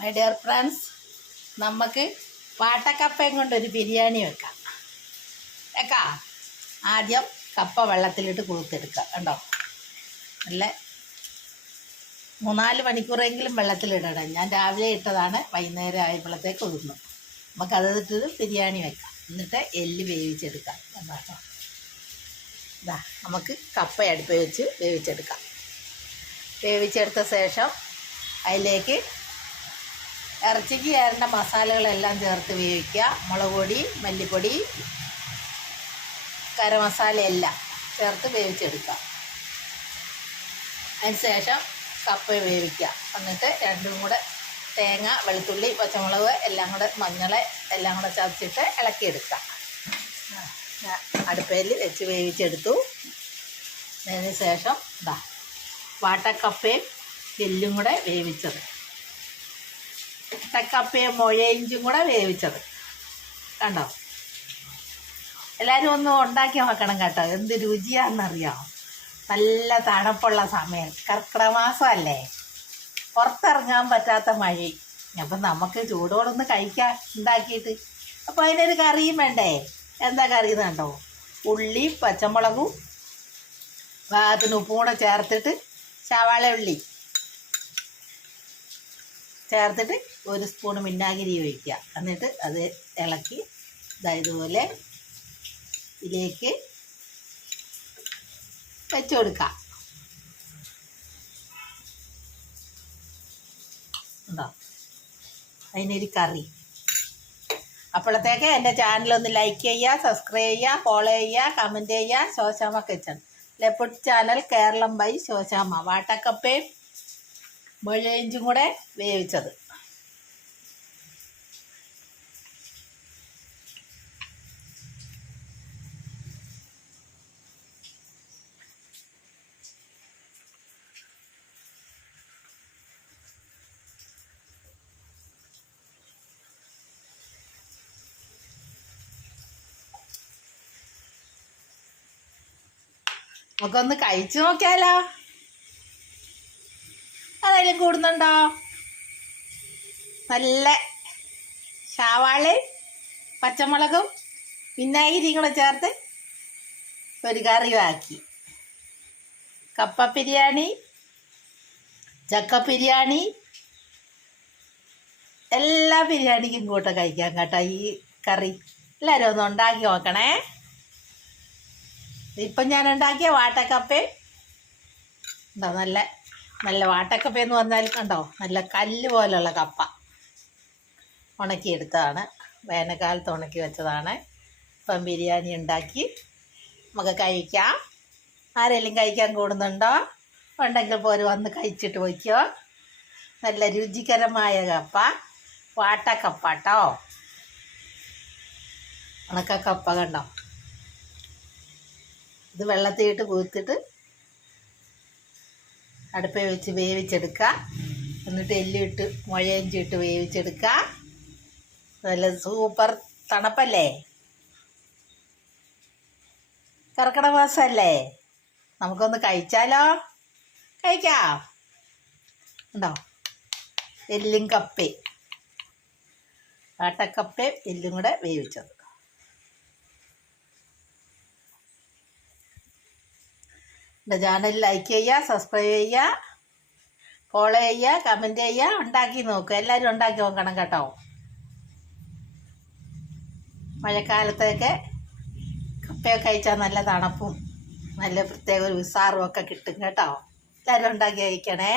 My dear friends, നമുക്ക് വാട്ടക്കപ്പയും കൊണ്ടൊരു ബിരിയാണി വെക്കാം. ആദ്യം കപ്പ വെള്ളത്തിലിട്ട് കുതിർത്തെടുക്കുക. കണ്ടോ, നല്ല 3-4 മണിക്കൂറെങ്കിലും വെള്ളത്തിലിടണം. ഞാൻ രാവിലെ ഇട്ടതാണ്, വൈകുന്നേരം ആയപ്പോഴത്തേക്ക് ഒതുങ്ങും. നമുക്കതിട്ട് ബിരിയാണി വെക്കാം. എന്നിട്ട് എല്ല് വേവിച്ചെടുക്കാം. കേട്ടോ, ഇതാ നമുക്ക് കപ്പ അടുപ്പ് വെച്ച് വേവിച്ചെടുക്കാം. വേവിച്ചെടുത്ത ശേഷം അതിലേക്ക് ഇറച്ചിക്ക് ചേരേണ്ട മസാലകളെല്ലാം ചേർത്ത് വേവിക്കുക. മുളക് പൊടി, മല്ലിപ്പൊടി, ഗരം മസാല എല്ലാം ചേർത്ത് വേവിച്ചെടുക്കുക. അതിന് ശേഷം കപ്പ വേവിക്കുക. എന്നിട്ട് രണ്ടും കൂടെ തേങ്ങ, വെളുത്തുള്ളി, പച്ചമുളക് എല്ലാം കൂടെ, മഞ്ഞൾ എല്ലാം കൂടെ ചതച്ചിട്ട് ഇളക്കിയെടുക്കുക. അടുപ്പയിൽ വെച്ച് വേവിച്ചെടുത്തു. അതിന് ശേഷം ഇതാ വാട്ടക്കപ്പയും എല്ലും കൂടെ വേവിച്ചത്, വാട്ടക്കപ്പയും മുഴയിഞ്ചും കൂടെ വേവിച്ചത്. കണ്ടോ, എല്ലാവരും ഒന്ന് ഉണ്ടാക്കി നോക്കണം കേട്ടോ. എന്ത് രുചിയാണെന്നറിയാമോ? നല്ല തണുപ്പുള്ള സമയം, കർക്കിടക മാസമല്ലേ, പുറത്തിറങ്ങാൻ പറ്റാത്ത മഴയും. അപ്പം നമുക്ക് ചൂടോടൊന്ന് കഴിക്കാം ഉണ്ടാക്കിയിട്ട്. അപ്പോൾ അതിനൊരു കറിയും വേണ്ടേ? എന്താ കറി കണ്ടോ? ഉള്ളി, പച്ചമുളകും, പാകത്തിന് ഉപ്പും കൂടെ ചേർത്തിട്ട്, സവാള ഉള്ളി ചേർത്തിട്ട് 1 സ്പൂൺ വിനാഗിരി ഒഴിക്കുക. എന്നിട്ട് അത് ഇളക്കി ഇതുപോലെ ഇതിലേക്ക് വെച്ച് കൊടുക്കാം. ഉണ്ടോ, അതിനൊരു കറി. അപ്പോഴത്തേക്ക് എൻ്റെ ചാനലൊന്ന് ലൈക്ക് ചെയ്യുക, സബ്സ്ക്രൈബ് ചെയ്യുക, ഫോളോ ചെയ്യുക, കമൻറ്റ് ചെയ്യുക. ശോശാമ്മ കിച്ചൺ ലെപ്പുട്ട് ചാനൽ, കേരളം ബൈ ശോശാമ്മ. വാട്ടക്കപ്പയും മുഴയിഞ്ചും കൂടെ വേവിച്ചത്. നമുക്കൊന്ന് കഴിച്ചു നോക്കിയാലോ? അതെല്ലാം കൂടുന്നുണ്ടോ? നല്ല സവാളയും പച്ചമുളകും വിനാഗിരിയും കൂടെ ചേർത്ത് ഒരു കറിയാക്കി. കപ്പ ബിരിയാണി, ചക്ക ബിരിയാണി, എല്ലാ ബിരിയാണിക്കും കൂട്ടം കഴിക്കാം കേട്ടോ ഈ കറി. എല്ലാവരും ഒന്ന് ഉണ്ടാക്കി നോക്കണേ. ഇപ്പം ഞാൻ ഉണ്ടാക്കിയ വാട്ടക്കപ്പയും എന്താ നല്ല നല്ല വാട്ടക്കപ്പയെന്ന് പറഞ്ഞാൽ കണ്ടോ, നല്ല കല്ല് പോലുള്ള കപ്പ ഉണക്കിയെടുത്തതാണ്. വേനൽക്കാലത്ത് ഉണക്കി വെച്ചതാണ്. ഇപ്പം ബിരിയാണി ഉണ്ടാക്കി നമുക്ക് കഴിക്കാം. ആരെങ്കിലും കഴിക്കാൻ കൂടുന്നുണ്ടോ? ഉണ്ടെങ്കിൽ പോര് വന്ന് കഴിച്ചിട്ട് പോയിക്കോ. നല്ല രുചികരമായ കപ്പ, വാട്ടക്കപ്പ കേട്ടോ. ഉണക്കക്കപ്പ കണ്ടോ, ഇത് വെള്ളത്തിലിട്ട് കുതിർത്തിട്ട് അടുപ്പിൽ വെച്ച് വേവിച്ചെടുക്കുക. എന്നിട്ട് എല്ലിട്ട് മുഴയിഞ്ചിട്ട് വേവിച്ചെടുക്കുക. നല്ല സൂപ്പർ തണുപ്പല്ലേ, കർക്കിടക മാസമല്ലേ, നമുക്കൊന്ന് കഴിച്ചാലോ? കഴിക്കാം. ഉണ്ടോ, എല്ലും കപ്പയും, വാട്ടക്കപ്പയും എല്ലും കൂടെ വേവിച്ചത്. എൻ്റെ ചാനൽ ലൈക്ക് ചെയ്യുക, സബ്സ്ക്രൈബ് ചെയ്യുക, ഫോളോ ചെയ്യുക, കമൻറ്റ് ചെയ്യുക. ഉണ്ടാക്കി നോക്കുക. എല്ലാവരും ഉണ്ടാക്കി നോക്കണം കേട്ടോ. മഴക്കാലത്തൊക്കെ കപ്പയൊക്കെ കഴിച്ചാൽ നല്ല തണുപ്പും നല്ല പ്രത്യേക ഒരു ഉസാറും ഒക്കെ കിട്ടും കേട്ടോ. എല്ലാവരും ഉണ്ടാക്കി കഴിക്കണേ.